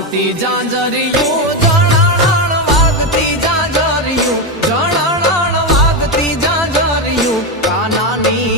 વાગતી જાંજરિયું જણાણ વાગતી જાંજરિયું જણાણ વાગતી જાંજરિયું કાનાની